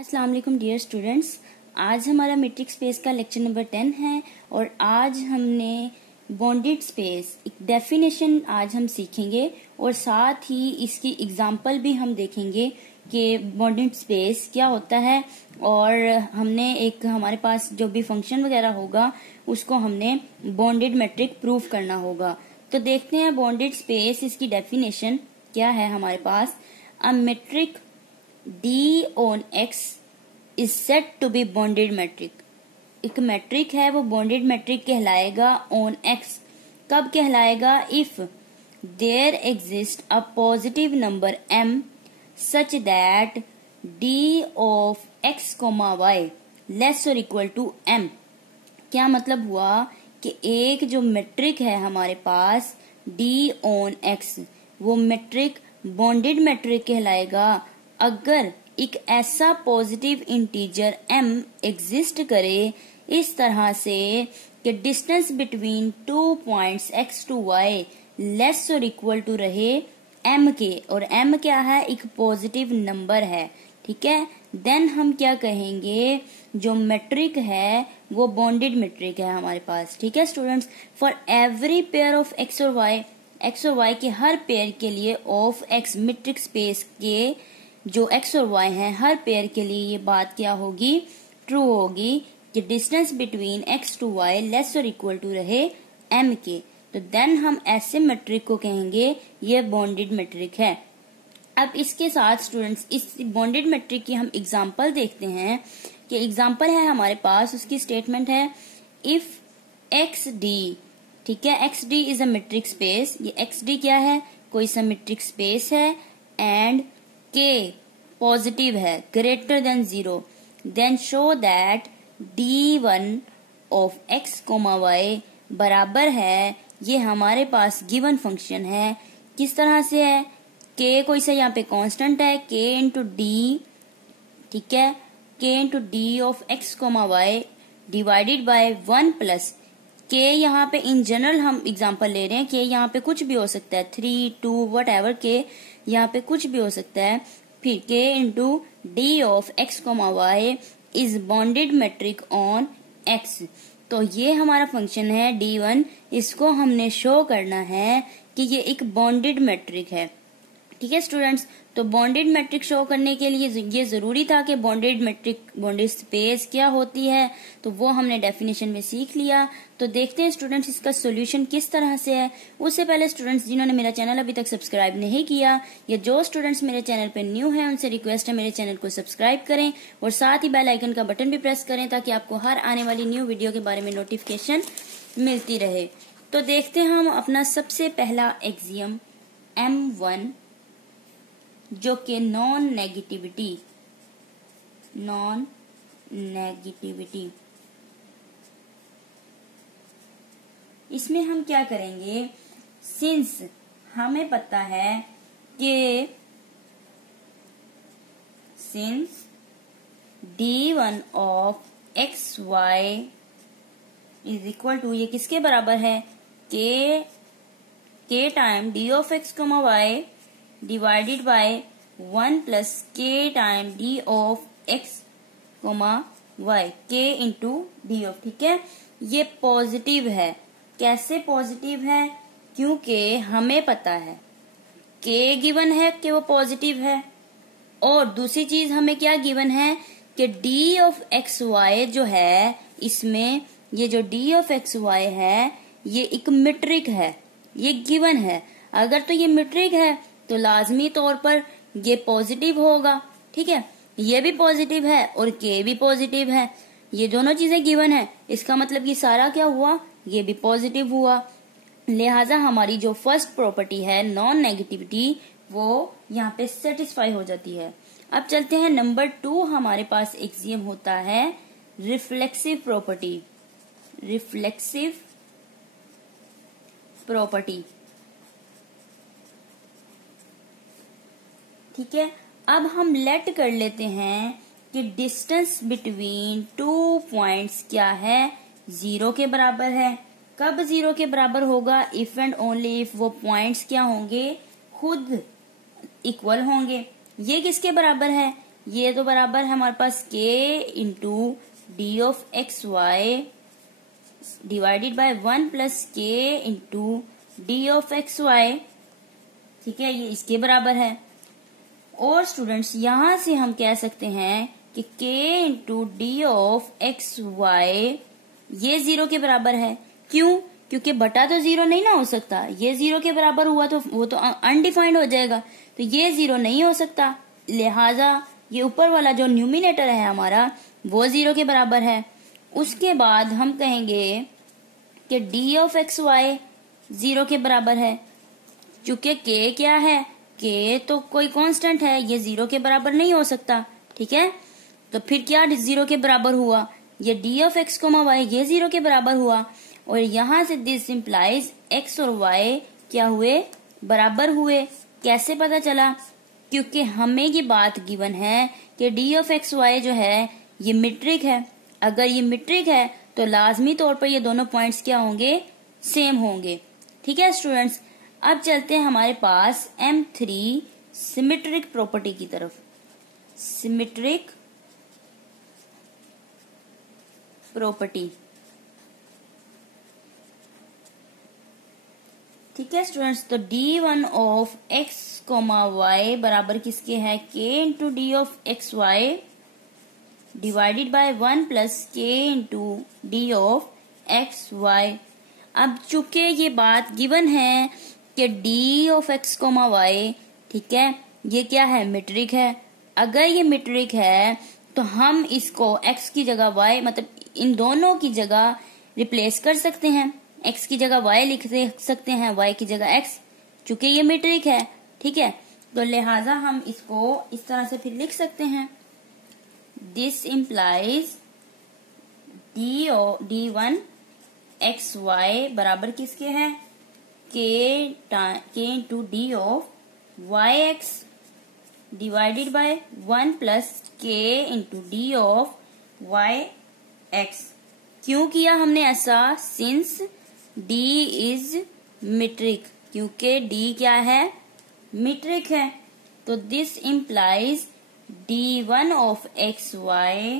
अस्सलाम वालेकुम dear students. आज हमारा मैट्रिक स्पेस का लेक्चर नंबर 10 है और आज हमने बॉन्डेड स्पेस एक डेफिनेशन आज हम सीखेंगे और साथ ही इसकी एग्जांपल भी हम देखेंगे कि बॉन्डेड स्पेस क्या होता है। और हमने एक हमारे पास जो भी फंक्शन वगैरह होगा उसको हमने बॉन्डेड मैट्रिक प्रूव करना होगा। तो देखते हैं बॉन्डेड स्पेस, इसकी डेफिनेशन क्या है हमारे पास। A metric D on X is said to be bonded metric। एक मैट्रिक है वो बॉन्डेड मैट्रिक कहलाएगा on X। कब कहलाएगा? If there exists a positive number M such that D of X, Y less or equal to M। क्या मतलब हुआ कि एक जो मैट्रिक है हमारे पास D on X, वो मैट्रिक बॉन्डेड मैट्रिक कहलाएगा अगर एक ऐसा पॉजिटिव इंटीजर m एग्जिस्ट करे इस तरह से कि distance between 2 points x to y less or equal to रहे m के, और m क्या है? एक पॉजिटिव नंबर है। ठीक है, देन हम क्या कहेंगे, जो मैट्रिक है वो बॉन्डेड मैट्रिक है हमारे पास। ठीक है students, for every pair of x और y के हर पेयर के लिए ऑफ x मैट्रिक स्पेस के जो x और y हैं हर पेयर के लिए ये बात क्या होगी? ट्रू होगी कि distance between x to y less or equal to रहे m के। तो देन हम ऐसे मैट्रिक को कहेंगे ये बॉन्डेड मैट्रिक है। अब इसके साथ स्टूडेंट्स इस बॉन्डेड मैट्रिक की हम एग्जांपल देखते हैं कि एग्जांपल है हमारे पास, उसकी स्टेटमेंट है इफ xd। ठीक है, xd is a metric space. ये xd क्या है? कोई सा मैट्रिक स्पेस है एंड k पॉजिटिव है greater than 0, then show that d1 of x, y बराबर है, ये हमारे पास गिवन फंक्शन है। किस तरह से है? k कोई सा यहाँ पे कांस्टेंट है, k इंटू डी। ठीक है, k into D of x, y divided by 1 plus k। यहाँ पे इन जनरल हम एग्जांपल ले रहे हैं, k यहाँ पे कुछ भी हो सकता है, 3, 2 वट एवर, k यहाँ पे कुछ भी हो सकता है। फिर k into D of x, y is bounded metric on x। तो ये हमारा फंक्शन है d1, इसको हमने शो करना है कि ये एक बॉन्डेड मैट्रिक है। ठीक है स्टूडेंट्स, तो बॉन्डेड मैट्रिक शो करने के लिए ये जरूरी था कि बॉन्डेड मैट्रिक बॉन्डेड स्पेस क्या होती है, तो वो हमने डेफिनेशन में सीख लिया। तो देखते हैं स्टूडेंट्स इसका सॉल्यूशन किस तरह से है। उससे पहले स्टूडेंट्स जिन्होंने मेरा चैनल अभी तक सब्सक्राइब नहीं किया या जो स्टूडेंट्स मेरे चैनल पे न्यू हैं उनसे रिक्वेस्ट है मेरे चैनल को सब्सक्राइब करें और साथ ही बेल आइकन का बटन भी प्रेस करें ताकि आपको हर आने वाली न्यू वीडियो के बारे में नोटिफिकेशन मिलती रहे। तो देखते हैं हम अपना सबसे पहला एक्सियम M1 जो कि नॉन नेगेटिविटी। इसमें हम क्या करेंगे, सिंस हमें पता है कि since d1 of xy is equal to, ये किसके बराबर है? k time d of x, y divided by 1 plus k time d of x, y, k into D of. ठीक है, ये पॉजिटिव है। कैसे पॉजिटिव है? क्योंकि हमें पता है k गिवन है कि वो पॉजिटिव है, और दूसरी चीज हमें क्या गिवन है कि d ऑफ x, y जो है, इसमें ये जो d ऑफ x, y है ये एक मैट्रिक है, ये गिवन है। अगर तो ये मैट्रिक है तो लाजमी तौर पर ये पॉजिटिव होगा। ठीक है, ये भी पॉजिटिव है और k भी पॉजिटिव है, ये दोनों चीजें गिवन है, इसका मतलब ये सारा क्या हुआ? ये भी पॉजिटिव हुआ। लिहाजा हमारी जो फर्स्ट प्रॉपर्टी है नॉन नेगेटिविटी वो यहाँ पे सेटिस्फाई हो जाती है। अब चलते हैं नंबर 2, हमारे पास एक्सियम होता है रिफ्लेक्सिव प्रॉपर्टी। ठीक है, अब हम लेट कर लेते हैं कि डिस्टेंस बिटवीन 2 पॉइंट्स क्या है? 0 के बराबर है। कब 0 के बराबर होगा? इफ एंड ओनली इफ वो पॉइंट्स क्या होंगे? खुद इक्वल होंगे। ये किसके बराबर है? ये तो बराबर है हमारे पास k into D of x y divided by 1 plus k into D of x y. ठीक है, ये इसके बराबर है। और स्टूडेंट्स यहां से हम कह सकते हैं कि k into D of x y ये 0 के बराबर है। क्यों? क्योंकि बटा तो 0 नहीं ना हो सकता, ये 0 के बराबर हुआ तो वो तो अनडिफाइंड हो जाएगा, तो ये 0 नहीं हो सकता, लिहाजा ये ऊपर वाला जो न्यूमिनेटर है हमारा वो 0 के बराबर है। उसके बाद हम कहेंगे कि डी ऑफ एक्स वाई 0 के बराबर है। चूंकि k क्या है, k तो कोई कांस्टेंट है, ये 0 के बराबर नहीं हो सकता। ठीक है, तो फिर क्या 0 के बराबर हुआ, ये d of x comma y ये 0 के बराबर हुआ। और यहां से दिस इंप्लाइज x और y क्या हुए, बराबर हुए। कैसे पता चला? क्योंकि हमें ये बात गिवन है कि डी ऑफ एक्स वाई जो है ये मीट्रिक है। अगर ये मीट्रिक है तो लाजमी तौर पर ये दोनों पॉइंट्स क्या होंगे, सेम होंगे। ठीक है स्टूडेंट्स, अब चलते हैं हमारे पास M3 सिमेट्रिक प्रॉपर्टी की तरफ। Symmetric property. ठीक है स्टूडेंट्स, तो d1 of x comma Y बराबर किसके है, k into D of x y divided by 1 plus k into D of x y. अब चूंकि ये बात गिवन है कि d of x comma y, ठीक है, ये क्या है, मीट्रिक है। अगर ये मीट्रिक है तो हम इसको x की जगह y, मतलब इन दोनों की जगह रिप्लेस कर सकते हैं। x की जगह y लिख सकते हैं, y की जगह x, चूंकि ये मीट्रिक है। ठीक है, तो लिहाजा हम इसको इस तरह से फिर लिख सकते हैं, this implies d1 x Y बराबर किसके है, k into D of y x divided by 1 plus k into D of y x. क्यों किया हमने ऐसा? सिंस d इज मीट्रिक, क्योंकि d क्या है, मीट्रिक है। तो this implies d1 of x y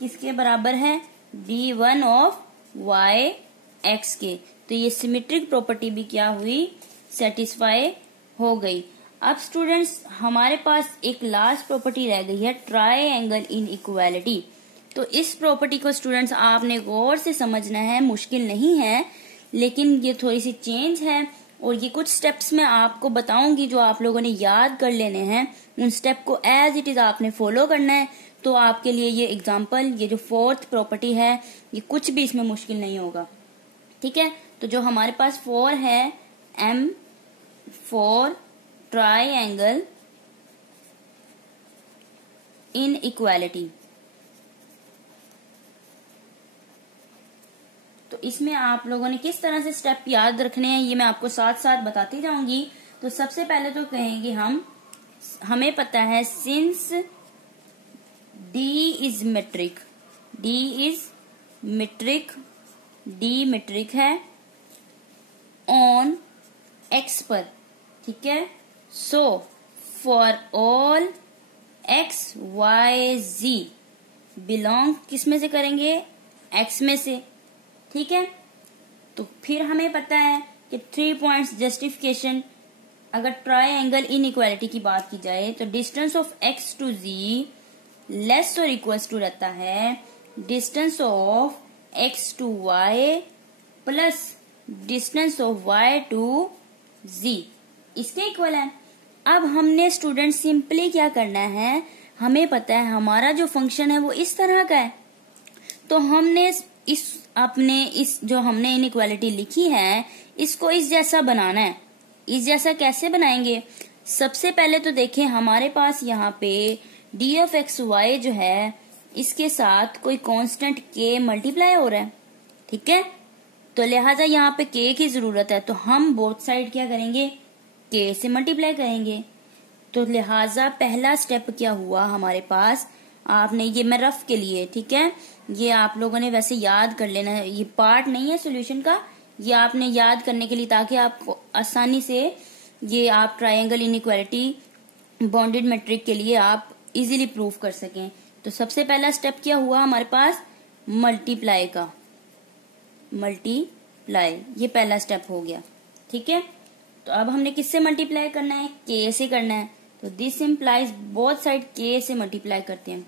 किसके बराबर है, d1 ऑफ y x के। तो ये सिमेट्रिक प्रॉपर्टी भी क्या हुई, सेटिस्फाई हो गई। अब स्टूडेंट्स हमारे पास एक लास्ट प्रॉपर्टी रह गई है, ट्रायंगल इनइक्वालिटी। तो इस प्रॉपर्टी को स्टूडेंट्स आपने गौर से समझना है, मुश्किल नहीं है, लेकिन ये थोड़ी सी चेंज है और ये कुछ स्टेप्स मैं आपको बताऊंगी जो आप लोगों ने याद कर लेने हैं। उन स्टेप को एज इट इज आपने फॉलो करना है, तो आपके लिए ये एग्जाम्पल, ये जो फोर्थ प्रॉपर्टी है, ये कुछ भी इसमें मुश्किल नहीं होगा। ठीक है, तो जो हमारे पास 4 है, M4 ट्रायंगल इनइक्वालिटी। तो इसमें आप लोगों ने किस तरह से स्टेप याद रखने हैं ये मैं आपको साथ साथ बताती जाऊंगी। तो सबसे पहले तो कहेंगे हमें पता है since D is metric, D is metric, D metric है ऑन X पर। ठीक है, so for all X Y Z belong किस में से करेंगे, X में से। ठीक है, तो फिर हमें पता है कि 3 पॉइंट्स जस्टिफिकेशन। अगर ट्रायंगल इनइक्वालिटी की बात की जाए तो distance of x to z less और इक्वल्स टू रहता है distance of x to y plus distance of y to z, इसके इक्वल है। अब हमने स्टूडेंट सिंपली क्या करना है, हमें पता है हमारा जो फंक्शन है वो इस तरह का है, तो हमने इस जो हमने इनइक्वालिटी लिखी है इसको इस जैसा बनाना है। इस जैसा कैसे बनाएंगे, सबसे पहले तो देखें हमारे पास यहाँ पे d ऑफ एक्स वाई जो है इसके साथ कोई कांस्टेंट k मल्टीप्लाई हो रहा है। ठीक है, तो लिहाजा यहाँ पे k की जरूरत है, तो हम बोथ साइड क्या करेंगे, k से मल्टीप्लाई करेंगे। तो लिहाजा पहला स्टेप क्या हुआ हमारे पास, आपने ये मैं रफ के लिए, ठीक है, ये आप लोगों ने वैसे याद कर लेना है, ये पार्ट नहीं है सॉल्यूशन का, ये आपने याद करने के लिए ताकि आपको आसानी से ये आप ट्रायंगल इनइक्वालिटी बॉन्डेड मैट्रिक के लिए आप इजीली प्रूफ कर सकें। तो सबसे पहला स्टेप क्या हुआ हमारे पास, मल्टीप्लाई का, मल्टीप्लाई, ये पहला स्टेप हो गया। ठीक है, तो अब हमने किससे मल्टीप्लाई करना है, के से करना है। तो दिस इम्प्लाइज बोथ साइड के से मल्टीप्लाई करते हैं।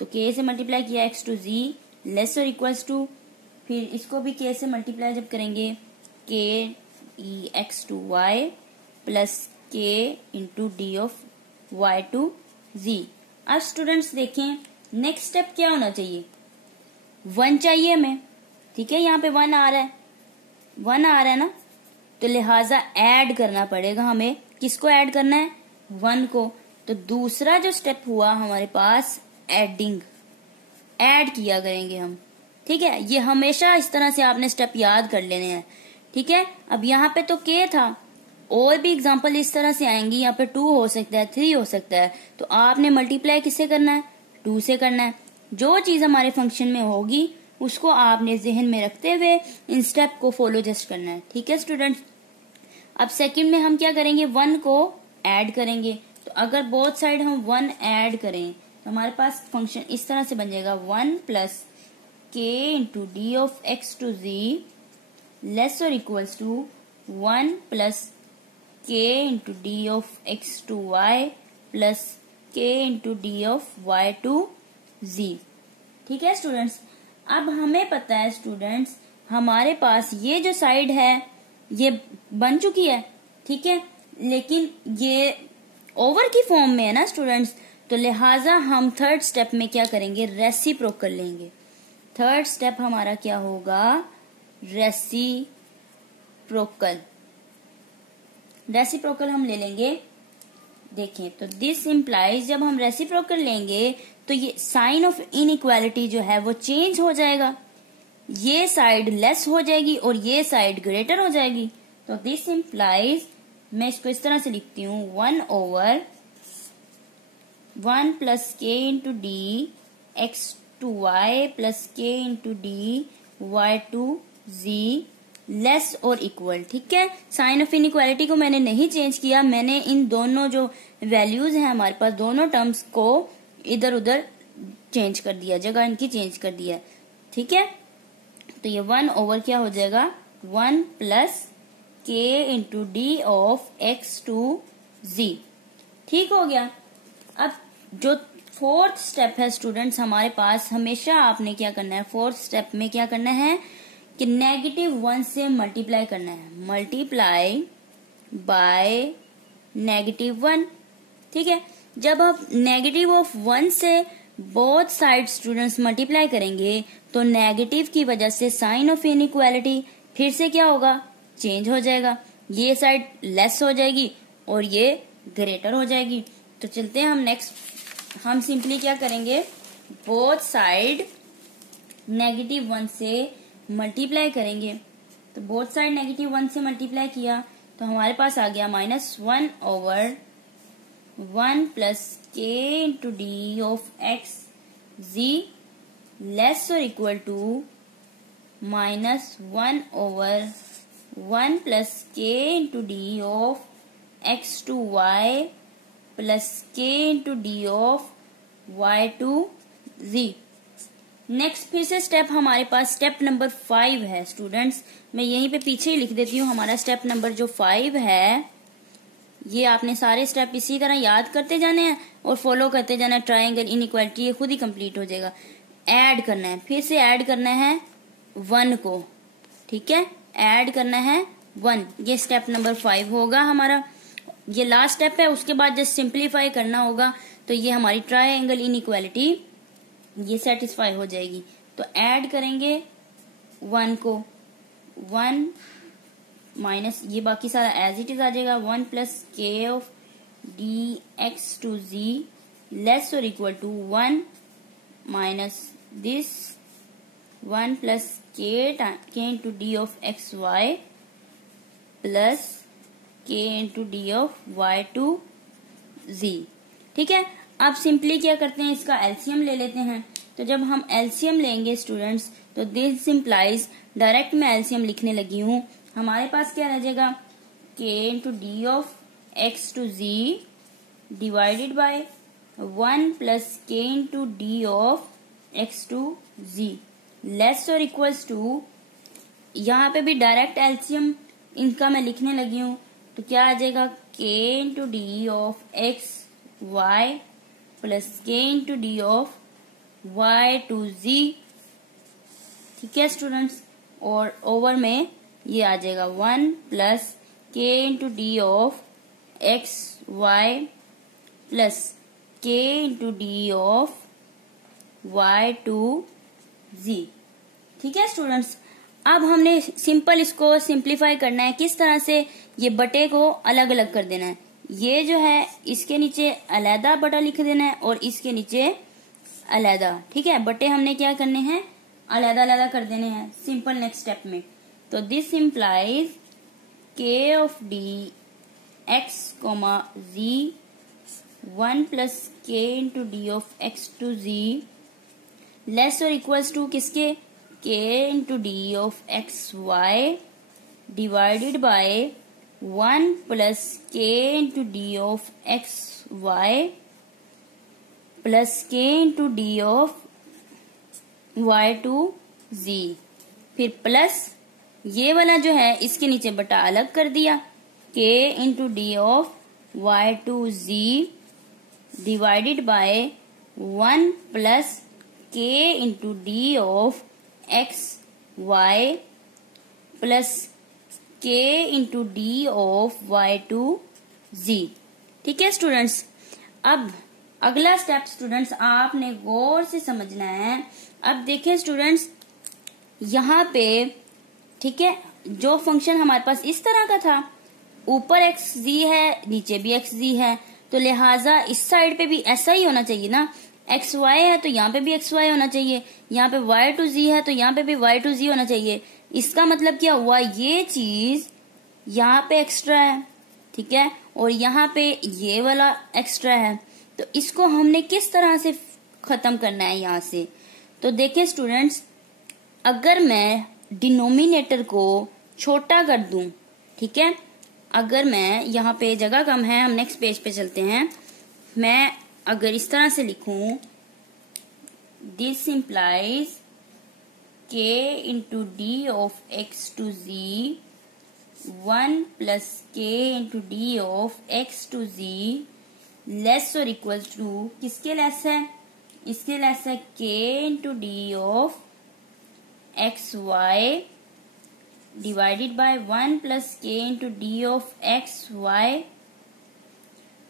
तो के से मल्टीप्लाई किया एक्स टू जी लेस और इक्वल्स टू, फिर इसको भी के से मल्टीप्लाई जब करेंगे K E X to Y plus के into D of Y to G. अब स्टूडेंट्स देखें नेक्स्ट स्टेप क्या होना चाहिए, 1 चाहिए हमें। ठीक है, यहाँ पे 1 आ रहा है, 1 आ रहा है ना, तो लिहाजा ऐड करना पड़ेगा हमें। किसको ऐड करना है, 1 को। तो दूसरा जो स्टेप हुआ हमारे पास एडिंग, ऐड किया करेंगे हम। ठीक है, ये हमेशा इस तरह से आपने स्टेप याद कर लेने हैं। ठीक है, अब यहाँ पे तो के था, और भी एग्जांपल इस तरह से आएंगी, यहाँ पे 2 हो सकता है, 3 हो सकता है। तो आपने मल्टीप्लाई किससे करना है, 2 से करना है। जो चीज हमारे फंक्शन में होगी उसको आपने जहन में रखते हुए इन स्टेप को फॉलो जस्ट करना है। ठीक है स्टूडेंट्स, अब सेकंड में हम क्या करेंगे, 1 को ऐड करेंगे। तो अगर बोथ साइड हम 1 ऐड करें तो हमारे पास फंक्शन इस तरह से बन जाएगा 1 प्लस के into D of x to ji less और इक्वल्स टू 1 प्लस के into D of x to Y plus के into D of Y to z. ठीक है स्टूडेंट्स, अब हमें पता है स्टूडेंट्स हमारे पास ये जो साइड है ये बन चुकी है। ठीक है, लेकिन ये ओवर की फॉर्म में है ना स्टूडेंट्स, तो लिहाजा हम थर्ड स्टेप में क्या करेंगे, रेसिप्रोकल लेंगे। थर्ड स्टेप हमारा क्या होगा, रेसिप्रोकल। रेसिप्रोकल हम ले लेंगे। देखें तो दिस इम्प्लाइज, जब हम रेसिप्रोकल लेंगे तो ये साइन ऑफ इनइक्वालिटी जो है वो चेंज हो जाएगा, ये साइड लेस हो जाएगी और ये साइड ग्रेटर हो जाएगी। तो दिस इम्प्लाइज, मैं इसको इस तरह से लिखती हूँ 1 ओवर 1 प्लस के into d x to Y plus के into d y to ji less or equal. ठीक है, साइन ऑफ इनइक्वालिटी को मैंने नहीं चेंज किया, मैंने इन दोनों जो वैल्यूज हैं हमारे पास दोनों टर्म्स को इधर उधर चेंज कर दिया, जगह इनकी चेंज कर दिया। ठीक है, तो ये 1 ओवर क्या हो जाएगा, 1 प्लस के into D of x to z. ठीक हो गया। अब जो फोर्थ स्टेप है स्टूडेंट्स हमारे पास, हमेशा आपने क्या करना है, फोर्थ स्टेप में क्या करना है कि -1 से मल्टीप्लाई करना है, मल्टीप्लाई बाय -1। ठीक है, जब आप -1 से बोथ साइड स्टूडेंट्स मल्टीप्लाई करेंगे तो नेगेटिव की वजह से साइन ऑफ इनइक्वालिटी फिर से क्या होगा, चेंज हो जाएगा, ये साइड लेस हो जाएगी और ये ग्रेटर हो जाएगी। तो चलते हैं हम नेक्स्ट, हम सिंपली क्या करेंगे, बोथ साइड -1 से मल्टीप्लाई करेंगे। तो बोथ साइड -1 से मल्टीप्लाई किया तो हमारे पास आ गया -1 ओवर 1 प्लस के into D of x z less or equal to -1 over 1 plus के into D of x to Y plus के into D of Y to z. Next फिर से स्टेप हमारे पास स्टेप नंबर 5 है स्टूडेंट्स, मैं यहीं पे पीछे ही लिख देती हूँ। हमारा स्टेप नंबर जो 5 है, ये आपने सारे स्टेप इसी तरह याद करते जाने हैं और फॉलो करते जाना है। ट्रायंगल इनइक्वालिटी ये खुद ही कंप्लीट हो जाएगा। ऐड करना है, फिर से ऐड करना है 1 को। ठीक है, ऐड करना है 1, ये स्टेप नंबर 5 होगा हमारा। ये लास्ट स्टेप है, उसके बाद जस्ट सिंप्लीफाई करना होगा तो ये हमारी ट्रायंगल इनइक्वालिटी ये सेटिस्फाई हो जाएगी। तो ऐड करेंगे 1 को, 1 माइनस ये बाकी सारा एज इट इज आ जाएगा, 1 plus k of d x to ji less or equal to 1 minus this 1 plus के into D of x y plus के into D of Y to z. ठीक है, अब सिंपली क्या करते हैं, इसका एलसीएम ले लेते हैं। तो जब हम एलसीएम लेंगे स्टूडेंट्स तो दिस इम्प्लाइज, डायरेक्ट मैं एलसीएम लिखने लगी हूँ, हमारे पास क्या रह जाएगा, k into D of x to z divided by 1 plus के into D of x to ji less और इक्वल्स टू, यहाँ पे भी डायरेक्ट एलसीएम इनका मैं लिखने लगी हूँ, तो क्या आ जाएगा k into D of x y plus के into D of Y to z. ठीक है स्टूडेंट्स, और ओवर में ये आ जाएगा 1 प्लस के into D of x y plus के into D of Y to z. ठीक है स्टूडेंट्स, अब हमने सिंपल इसको सिंप्लीफाई करना है। किस तरह से, ये बटे को अलग अलग कर देना है। ये जो है इसके नीचे अलहदा बटा लिख देना है और इसके नीचे अलहदा। ठीक है, बटे हमने क्या करने हैं, अलहदा अलहदा कर देने हैं सिंपल नेक्स्ट स्टेप में। तो this implies k of d x comma z 1 plus के into D of x to ji less और इक्वल्स टू किसके, k into D of x y divided by 1 plus के into D of x y plus के into D of Y to z. फिर plus ये वाला जो है इसके नीचे बटा अलग कर दिया, k into D of Y to z divided by 1 plus के into D of x y plus के into D of Y to z. ठीक है स्टूडेंट्स, अब अगला स्टेप स्टूडेंट्स आपने गौर से समझना है। अब देखिए स्टूडेंट्स, यहाँ पे ठीक है जो फंक्शन हमारे पास इस तरह का था, ऊपर एक्स जी है नीचे भी एक्स जी है, तो लिहाजा इस साइड पे भी ऐसा ही होना चाहिए ना। एक्स वाई है तो यहाँ पे भी एक्स वाई होना चाहिए, यहाँ पे वाई टू जी है तो यहाँ पे भी वाई टू जी होना चाहिए। इसका मतलब क्या हुआ, ये चीज यहाँ पे एक्स्ट्रा है, ठीक है, और यहाँ पे ये वाला एक्स्ट्रा है। तो इसको हमने किस तरह से खत्म करना है यहाँ से। तो देखिए स्टूडेंट्स, अगर मैं डिनोमिनेटर को छोटा कर दूं, ठीक है, अगर मैं यहाँ पे जगह कम है, हम नेक्स्ट पेज पे चलते हैं। मैं अगर इस तरह से लिखूं, this implies k into D of x to z 1 plus के into D of x to ji less or equal to किसके लेस है, इसके लेस है k into D of x y divided by 1 plus के into D of x y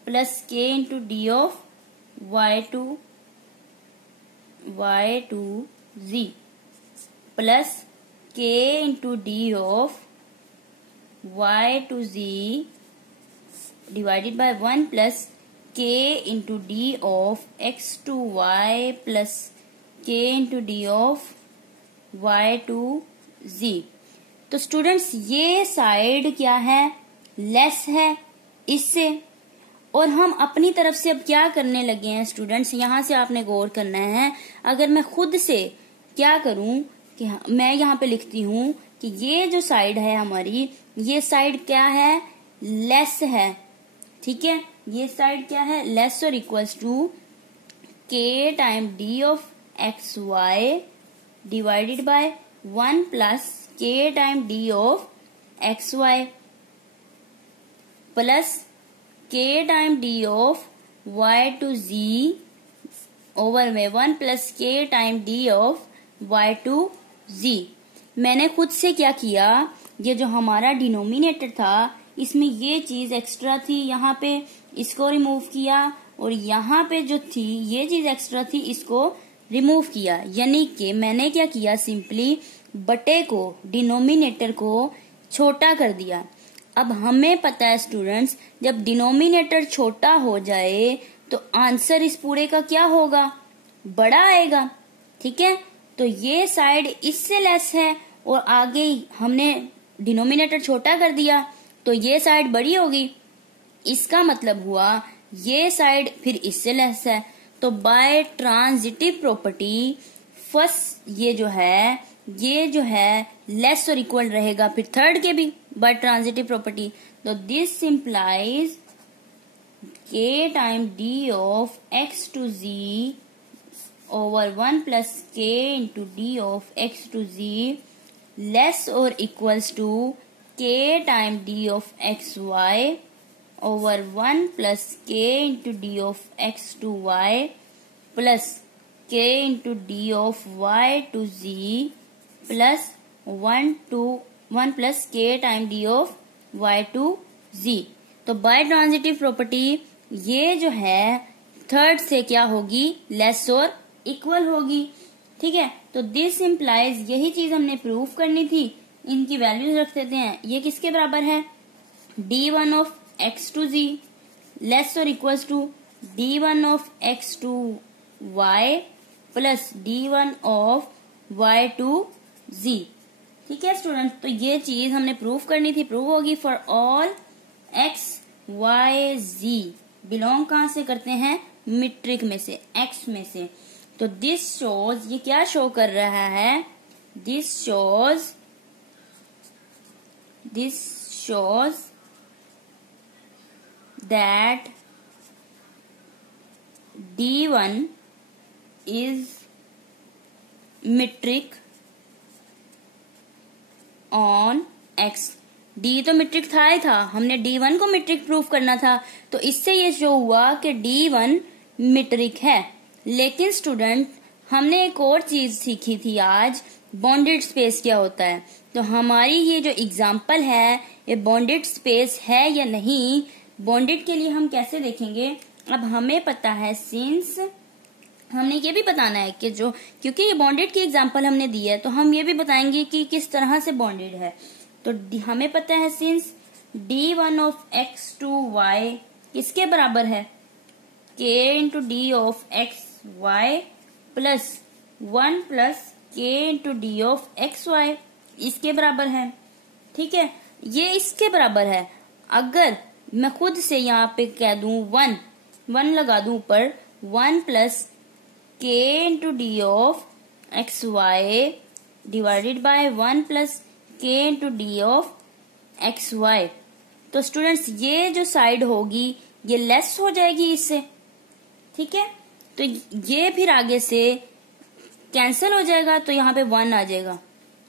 plus के into D of Y to z plus के into D of Y to z divided by 1 plus के into D of x to Y plus के into D of Y to z. तो students ये side क्या है, less है इससे, और हम अपनी तरफ से अब क्या करने लगे हैं स्टूडेंट्स, यहाँ से आपने गौर करना है। अगर मैं खुद से क्या करूं कि मैं यहाँ पे लिखती हूँ कि ये जो साइड है हमारी, ये साइड क्या है, लेस है। ठीक है, ये साइड क्या है, लेस और equals to k time d of x y divided by 1 plus k time d of x y plus k time d of Y to z over में 1 plus k time d of Y to z. मैंने खुद से क्या किया, ये जो हमारा denominator था इसमें ये चीज एक्स्ट्रा थी, यहाँ पे इसको रिमूव किया, और यहाँ पे जो थी ये चीज एक्स्ट्रा थी इसको रिमूव किया। यानी कि मैंने क्या किया, सिंपली बटे को, डिनोमिनेटर को छोटा कर दिया। अब हमें पता है स्टूडेंट्स, जब डिनोमिनेटर छोटा हो जाए तो आंसर इस पूरे का क्या होगा, बड़ा आएगा। ठीक है, तो ये साइड इससे लेस है और आगे हमने डिनोमिनेटर छोटा कर दिया तो ये साइड बड़ी होगी। इसका मतलब हुआ ये साइड फिर इससे लेस है, तो बाय ट्रांजिटिव प्रॉपर्टी फर्स्ट ये जो है लेस और इक्वल रहेगा, फिर थर्ड के भी बाय ट्रांजिटिव प्रॉपर्टी। तो this implies k time d of x to z over 1 plus k into d of x to z less or equals to k time d of xy over 1 plus k into d of x to y plus k into d of y to z plus 1 plus k time d of y to z। तो by transitive property ये जो है third से क्या होगी, less or equal होगी। ठीक है, तो दिस इम्प्लाइज, यही चीज हमने प्रूव करनी थी। इनकी वैल्यूज रख देते हैं। ये किसके बराबर है, d1 of x to z less और equals to d1 of x to y plus d1 of y to z। ठीक है स्टूडेंट, तो ये चीज हमने प्रूव करनी थी, प्रूव होगी for all x y z। Belong कहां से करते हैं, मीट्रिक में से, x में से। तो दिस शोज, ये क्या शो कर रहा है, this shows that d1 is metric on x। d तो मीट्रिक था ही था, हमने d1 को मीट्रिक प्रूफ करना था, तो इससे ये शो हुआ कि d1 मीट्रिक है। लेकिन स्टूडेंट हमने एक और चीज सीखी थी आज, बॉन्डेड स्पेस क्या होता है। तो हमारी ये जो एग्जाम्पल है ये बॉन्डेड स्पेस है या नहीं, बॉन्डेड के लिए हम कैसे देखेंगे। अब हमें पता है, सिंस हमने ये भी बताना है कि जो, क्योंकि ये बॉन्डेड की एग्जाम्पल हमने दी है तो हम ये भी बताएंगे कि किस तरह से बॉन्डेड है। तो हमें पता है since d1 of x to y किसके बराबर है, k into D of x y plus 1 plus k into D of x y, इसके बराबर है। ठीक है, ये इसके बराबर है। अगर मैं खुद से यहाँ पे कह दूं 1 लगा दूं ऊपर, 1 plus k into D of x y divided by 1 plus k into D of x y, तो स्टूडेंट्स ये जो साइड होगी ये लेस हो जाएगी इससे। ठीक है, तो ये फिर आगे से कैंसिल हो जाएगा, तो यहाँ पे 1 आ जाएगा।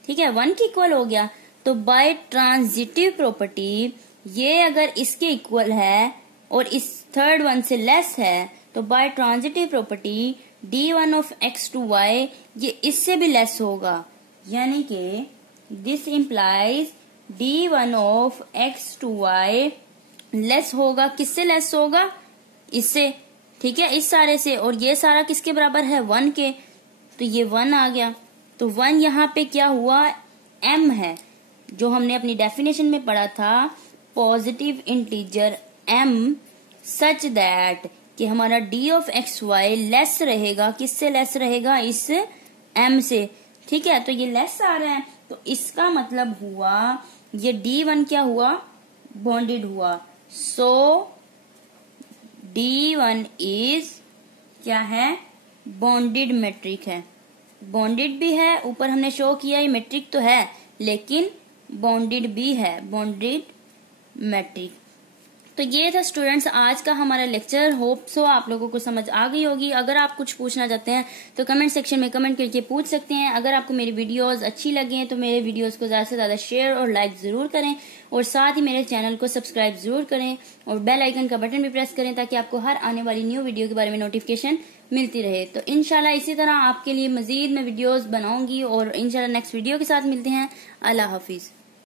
ठीक है, 1 की इक्वल हो गया। तो बाय ट्रांजिटिव प्रॉपर्टी ये अगर इसके इक्वल है और इस थर्ड वन से लेस है, तो by transitive property d1 of x to y ये इससे भी लेस होगा, यानी कि this implies d1 of x to y less होगा। किससे लेस होगा, इससे। ठीक है, इस सारे से, और ये सारा किसके बराबर है, 1 के, तो ये 1 आ गया। तो 1 यहाँ पे क्या हुआ, m है, जो हमने अपनी डेफिनेशन में पढ़ा था, positive integer m such that कि हमारा d of x y less रहेगा। किससे लेस रहेगा, इस m से। ठीक है, तो ये लेस आ रहा है, तो इसका मतलब हुआ ये d1 क्या हुआ, बॉन्डेड हुआ। सो d1 इज क्या है, बॉन्डेड मैट्रिक है। बॉन्डेड भी है, ऊपर हमने शो किया ये मैट्रिक तो है लेकिन बॉन्डेड भी है, बॉन्डेड मैट्रिक। तो ये था स्टूडेंट्स आज का हमारा लेक्चर। होप सो आप लोगों को समझ आ गई होगी। अगर आप कुछ पूछना चाहते हैं तो कमेंट सेक्शन में कमेंट करके पूछ सकते हैं। अगर आपको मेरी वीडियोस अच्छी लगी तो मेरे वीडियोस को ज्यादा से ज्यादा शेयर और लाइक जरूर करें, और साथ ही मेरे चैनल को सब्सक्राइब जरूर करें और बेल आइकन का बटन भी प्रेस करें ताकि आपको हर आने वाली न्यू वीडियो के बारे में नोटिफिकेशन मिलती रहे। तो इंशाल्लाह इसी तरह आपके लिए मजीद मैं वीडियोस बनाऊंगी और इंशाल्लाह नेक्स्ट वीडियो के साथ मिलते हैं। अल्लाह हाफिज।